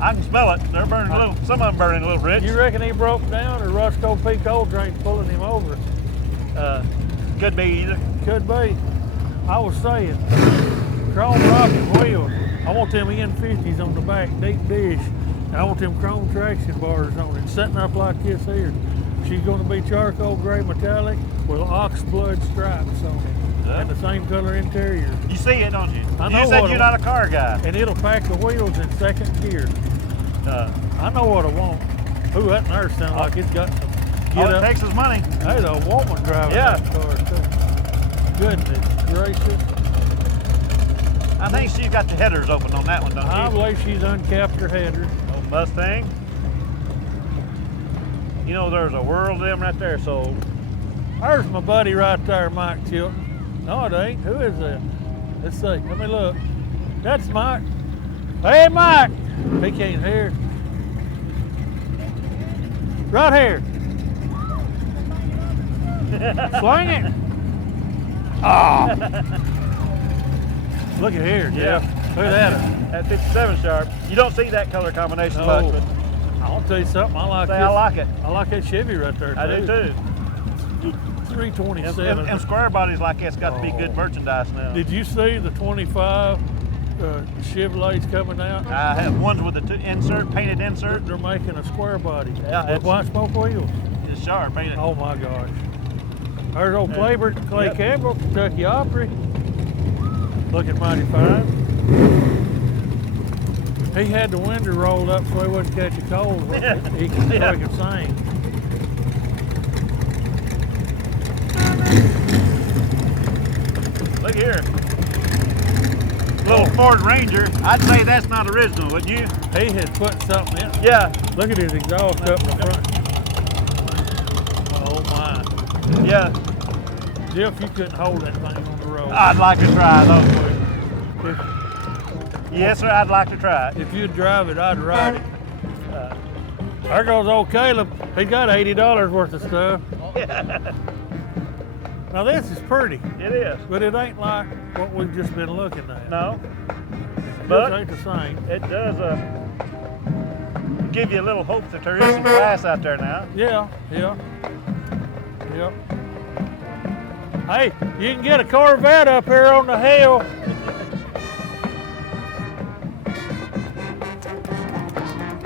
I can smell it. They're burning a little. Some of them burning a little rich. You reckon he broke down, or Roscoe P. Coltrane's pulling him over? Could be either. Could be. I was saying, chrome rocket wheels. I want them N50s on the back, deep dish. And I want them chrome traction bars on it, setting up like this here. She's going to be charcoal gray metallic with ox blood stripes on it, and the same color interior. You see it, don't you? I know you said what you're not a car guy. And it'll pack the wheels in second gear. I know what I want. Ooh, that nurse sounds like it's got some All it takes is money. There's a woman driving that car too. Goodness gracious. I think she's got the headers open on that one, don't you? I believe she's uncapped her header. Oh, Mustang. You know, there's a world of them right there, so. There's my buddy right there, Mike Chilton. No, it ain't. Who is that? Let's see. Let me look. That's Mike. Hey, Mike. He can't hear. Right here. Swing it. Oh. Look at here, Jeff. Look at that. That 57 Sharp. You don't see that color combination much, but I'll tell you something. I like I like it. I like that Chevy right there. I do too. 327. And square bodies like that's got to be good merchandise now. Did you see the 25 Chevrolets coming out? I have ones with the painted insert. They're making a square body Yeah, with white smoke wheels. It's sharp, ain't it? Oh my gosh. There's old Clay Campbell, Kentucky Opry. Looking mighty fine. He had the window rolled up so he wouldn't catch a cold. So he could sing. Look here. Little Ford Ranger. I'd say that's not original, wouldn't you? He had put something in. Yeah. Look at his exhaust up in the front. Oh my. Yeah. Jeff, you couldn't hold that thing on the road. I'd like to try those. Yes, sir, I'd like to try it. If you'd drive it, I'd ride it. There goes old Caleb. He got $80 worth of stuff. Now this is pretty. It is. But it ain't like what we've just been looking at. No. But it ain't the same. It does give you a little hope that there is some glass out there now. Yeah. Hey, you can get a Corvette up here on the hill.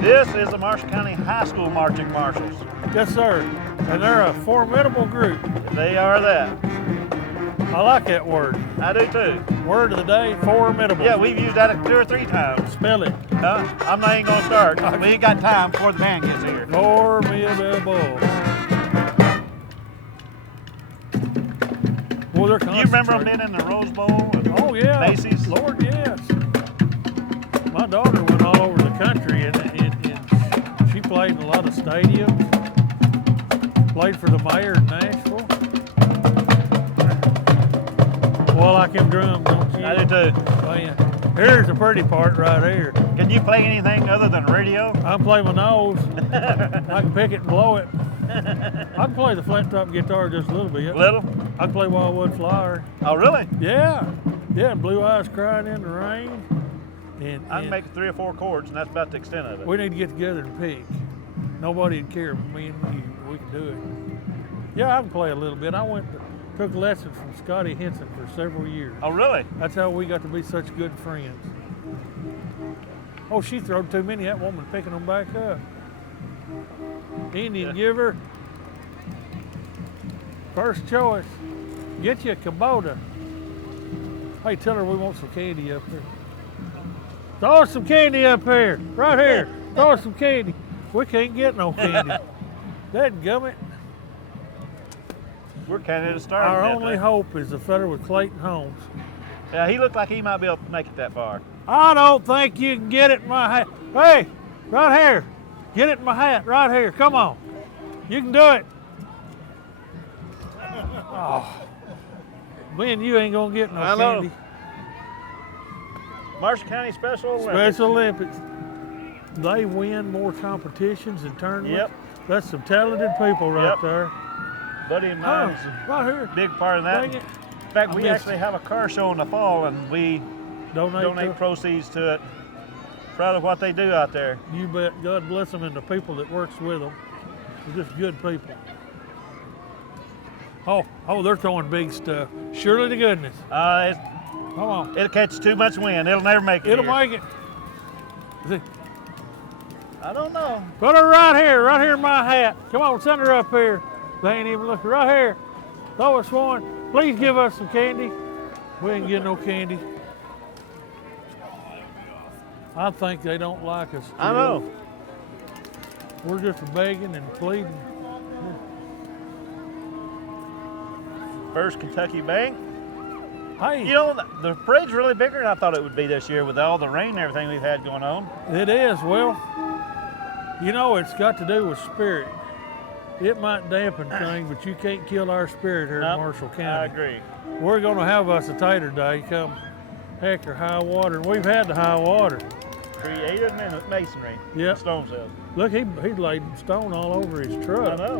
This is the Marshall County High School Marching Marshals. Yes, sir. And they're a formidable group. They are that. I like that word. I do too. Word of the day, formidable. Yeah, we've used that 2 or 3 times. Spell it. I'm not even gonna start. We ain't got time before the band gets here. Formidable. Well, they're You remember them being in the Rose Bowl? Oh yeah, Macy's? Lord, yes. My daughter went all over the country and she played in a lot of stadiums. Played for the mayor in Nashville. Well, I like them drums, don't you? I do too. Man, here's the pretty part right here. Can you play anything other than radio? I can play my nose. I can pick it and blow it. I can play the flat top guitar just a little bit. Little? I can play Wildwood Flower. Oh, really? Yeah. Yeah, and Blue Eyes Crying in the Rain. And I can make 3 or 4 chords, and that's about the extent of it. we need to get together and pick. Nobody would care but me and you. We can do it. Yeah, I can play a little bit. Took lessons from Scotty Henson for several years. Oh, really? That's how we got to be such good friends. Oh, she throwed too many. That woman picking them back up. Indian giver. First choice. Get you a Kubota. Hey, tell her we want some candy up here. Throw us some candy up here. Right here. Throw us some candy. We can't get no candy. Dadgummit. We're kind of starting. Our only hope is the fella with Clayton Holmes. Yeah, he looked like he might be able to make it that far. I don't think you can get it in my hat. Hey, right here. Get it in my hat, right here. Come on. You can do it. Oh. Me and you ain't gonna get no I know. candy. Marshall County Special Olympics. Special Olympics. They win more competitions and tournaments. Yep. That's some talented people right Yep. there. Buddy of mine's right here. a big part of that. Dang it. In fact, I we missed actually it. have a car show in the fall, and we donate proceeds to it. Proud of what they do out there. You bet. God bless them and the people that works with them. They're just good people. Oh, they're throwing big stuff. Surely to goodness. Come on. It'll catch too much wind. It'll never make it. It'll here. make it. See, I don't know. put her right here in my hat. Come on, send her up here. They ain't even looking. Right here. Throw us one. Please give us some candy. We ain't getting no candy. I think they don't like us. I know. We're just begging and pleading. First Kentucky Bank. Hey, You know, the parade's really bigger than I thought it would be this year with all the rain and everything we've had going on. it is. Well, you know, it's got to do with spirit. It might dampen things, but you can't kill our spirit here Nope, in Marshall County. I agree. We're going to have us a Tater Day come heck or high water. And we've had the high water. Creative masonry. Yep. Stone cells. Look, he laid stone all over his I truck. know.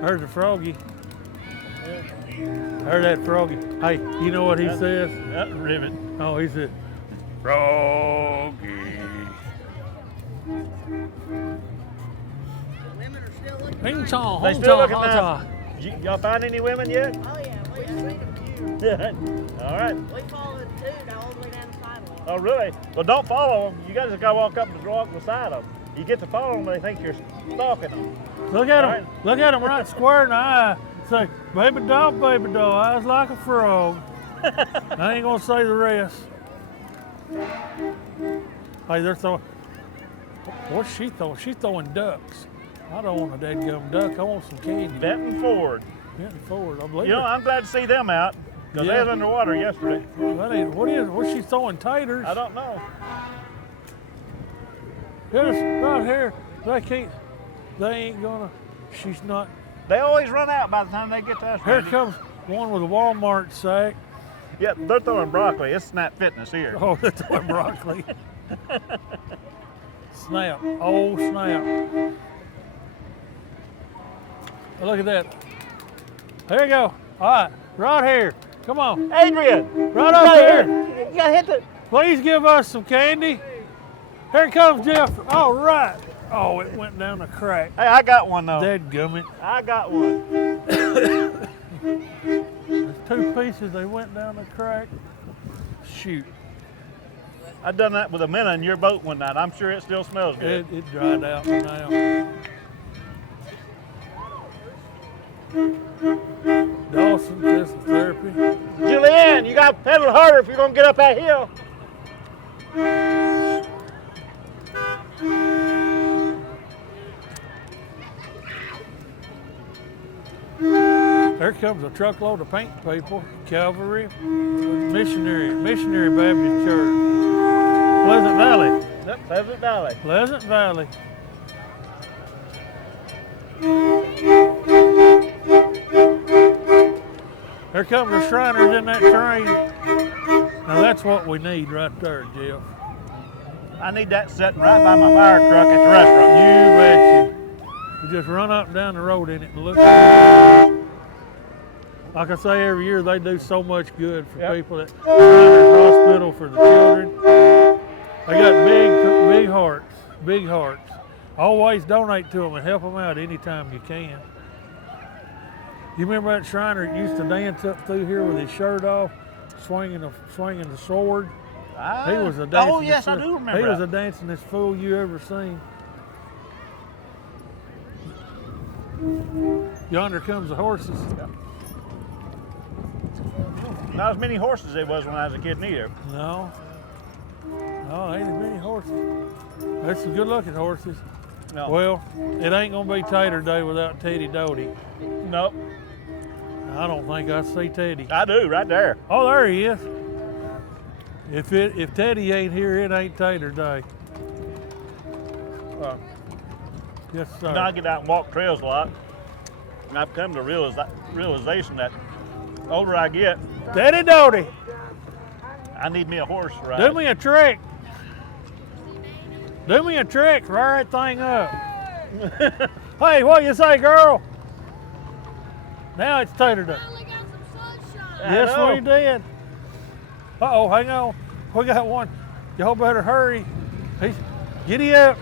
There's a froggy. There's that froggy. Hey, you know what he says? Yep, rivet. Oh, he said, froggy. Hing song, They hong still cha, looking hong now. cha. Y'all find any women yet? Oh yeah, we've seen a few. All right. We followed 2 all the way down the sidewalk. Oh, really? Well, don't follow them. You guys just got to walk up and walk beside them. You get to follow them, they think you're stalking them. Look at him. Right. Look at him right square in the eye. Say, baby doll, eyes like a frog. I ain't gonna say the rest. Hey, they're throwing. What's she throwing? She's throwing ducks. I don't want a dadgum duck. I want some candy. Benton Ford. Benton Ford. I believe You know, it. I'm glad to see them out because Yeah. they was underwater yesterday. What's she throwing? Taters? I don't know. It's right here. They ain't gonna. She's not. They always run out by the time they get to us. Here Randy. comes one with a Walmart sack. Yeah, they're throwing broccoli. It's Snap Fitness here. Oh, they're throwing broccoli. Snap. Oh, snap. Look at that. There you go. All right, right here. Come on. Adrian! Right up here. You got to hit the... Please give us some candy. Here comes Jeff. All right. Oh, it went down the crack. Hey, I got one, though. Dadgummit. I got one. There's 2 pieces. They went down the crack. Shoot. I done that with a minnow in your boat one night. I'm sure it still smells good. It dried out now. Dawson, physical therapy. Julianne, you got to pedal harder if you're going to get up that hill. There comes a truckload of paint people. Calvary, Missionary Baptist Church. Pleasant Valley. Yep, Pleasant Valley. Pleasant Valley. There comes the Shriners in that train. Now that's what we need right there, Jeff. I need that sitting right by my fire truck at the restaurant. You betcha. You just run up and down the road in it and look. Like I say, every year they do so much good for people at Shriners Hospital for the children. They got big hearts. Always donate to them and help them out anytime you can. You remember that Shriner that used to dance up through here with his shirt off, swinging the sword? He was a dancing. Oh yes, I do remember. He was the dancingest fool you ever seen. Yonder comes the horses. Yep. Not as many horses as there was when I was a kid neither. No, ain't as many horses. That's some good-looking horses. No. Well, it ain't gonna be Tater Day without Teddy Doty. Nope. I don't think I see Teddy. I do, right there. Oh, there he is. If Teddy ain't here, it ain't Tater Day. Yes, sir. You know, I get out and walk trails a lot, and I've come to realization that the older I get, Teddy Doty, I need me a horse to ride. do me a trick. Do me a trick, fire that thing up. Hey, what you say, girl? Now it's Tater Day. Yes, we did. Uh-oh, hang on. We got one. Y'all better hurry. Giddy up.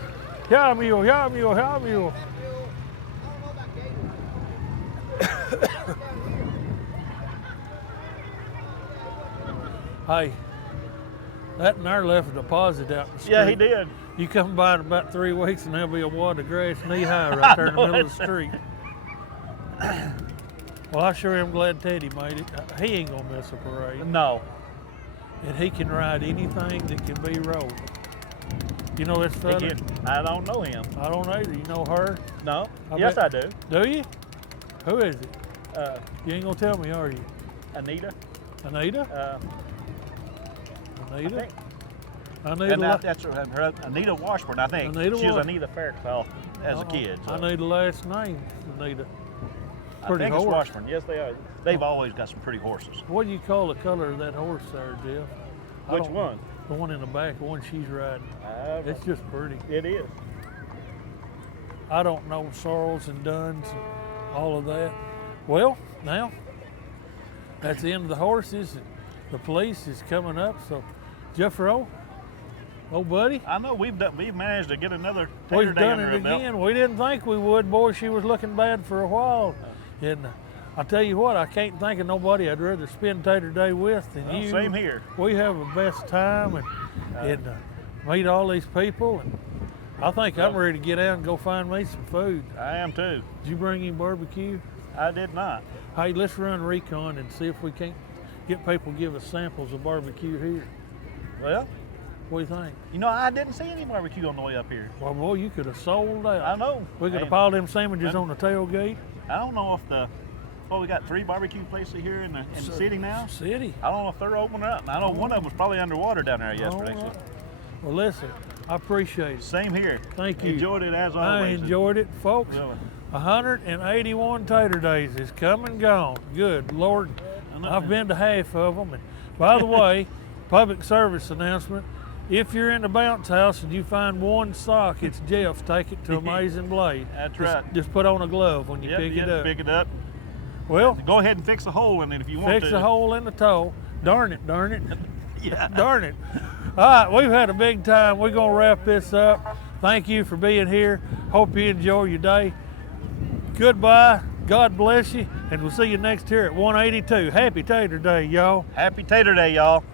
Y'all mule. Hey, that and there left a deposit out in the street. Yeah, he did. You come by in about 3 weeks and there'll be a wad of grass knee high right there in the middle of the street. Well, I sure am glad Teddy made it. He ain't gonna miss a parade. No. And he can ride anything that can be rode. You know this fella? I don't know him. I don't either. You know her? No. I Yes, bet- I do. Do you? Who is it? You ain't gonna tell me, are you? Anita. Anita? I Anita? think. Anita? That's her, Anita Washburn, I think. Anita she was Washburn. Anita Fairclough as a kid. So. I need the last name, Anita. I Pretty think horse. it's Washburn. Yes, they are. They've always got some pretty horses. What do you call the color of that horse there, Jeff? Which one? The one in the back, the one she's riding. It's just pretty. It is. I don't know sorrels and duns and all of that. Well, now, that's the end of the horses. And the police is coming up, so Jeffro, old buddy. I know we've managed to get another Tater We've Day done under it our belt. again. We didn't think we would. Boy, she was looking bad for a while. And I tell you what, I can't think of nobody I'd rather spend Tater Day with than Well, you. same here. We have the best time and meet all these people. And I think I'm ready to get out and go find me some food. I am too. Did you bring any barbecue? I did not. Hey, let's run recon and see if we can't get people to give us samples of barbecue here. Well, what do you think? you know, I didn't see any barbecue on the way up here. Well, boy, you could have sold out. I know. We could have And piled them sandwiches on the tailgate. I don't know if we got 3 barbecue places here in the city now. City. I don't know if they're opening up. I know one of them was probably underwater down there yesterday. All right. So. Well, listen, I appreciate it. Same here. Thank you. Enjoyed it as I always. enjoyed it, folks. Really. 181 Tater Days is come and gone. Good Lord, I've been to half of them. And by the way, public service announcement, if you're in the bounce house and you find one sock, it's Jeff. Take it to Amazing Blade. That's right. Just put on a glove when you Yep, pick yep, it up. Pick it up. Well, Go ahead and fix a hole in it if you want to. fix a hole in the toe. Darn it. Yeah. Darn it. All right, we've had a big time. We're going to wrap this up. Thank you for being here. Hope you enjoy your day. Goodbye. God bless you. And we'll see you next here at 182. Happy Tater Day, y'all. Happy Tater Day, y'all.